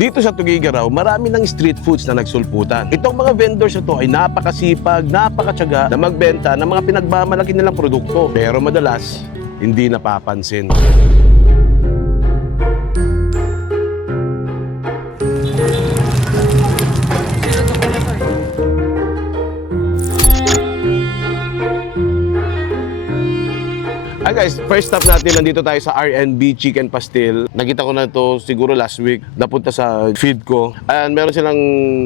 Dito sa Tuguegarao, marami ng street foods na nagsulputan. Itong mga vendors na to ay napakasipag, napakatyaga na magbenta ng mga pinagmamalaki nilang produkto. Pero madalas, hindi napapansin. Hi guys, first stop natin, nandito tayo sa R&B Chicken Pastil. Nakita ko na to siguro last week, napunta sa feed ko. And meron silang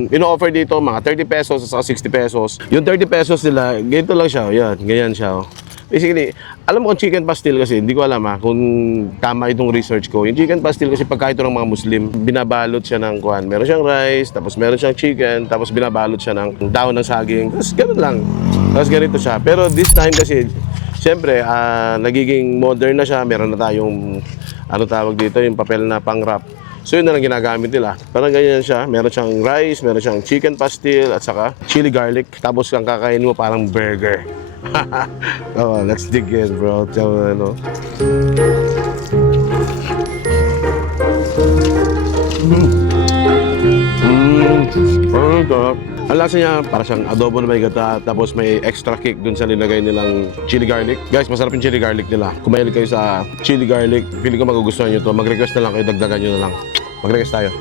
ino-offer dito mga 30 pesos at 60 pesos. Yung 30 pesos nila, ganito lang siya, yan, ganyan siya. Basically, alam mo kung chicken pastil kasi, hindi ko alam kung tama itong research ko. Yung chicken pastil kasi pagkain ito ng mga Muslim, binabalot siya ng kuhan. Meron siyang rice, tapos meron siyang chicken, tapos binabalot siya ng daon ng saging. Tapos ganun lang. Tapos ganito siya. Pero this time kasi, siyempre, nagiging modern na siya. Meron na tayong, ano tawag dito, yung papel na pang-wrap. So yun na lang ginagamit nila. Parang ganyan siya. Meron siyang rice, meron siyang chicken pastil, at saka chili garlic. Tapos kang kakainin mo parang burger. Oh, let's dig in, bro. Ano. Ang lasa niya, para siyang adobo na may gata, tapos may extra kick dun sa nilagay nilang chili garlic. Guys, masarap yung chili garlic nila. Kung mahilig kayo sa chili garlic, feeling ko magugustuhan nyo to. Mag-request na lang kayo, dagdagan nyo na lang. Mag-request tayo.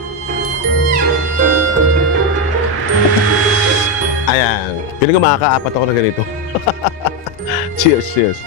Ayan. Feeling ko makakaapat ako na ganito. Cheers, cheers.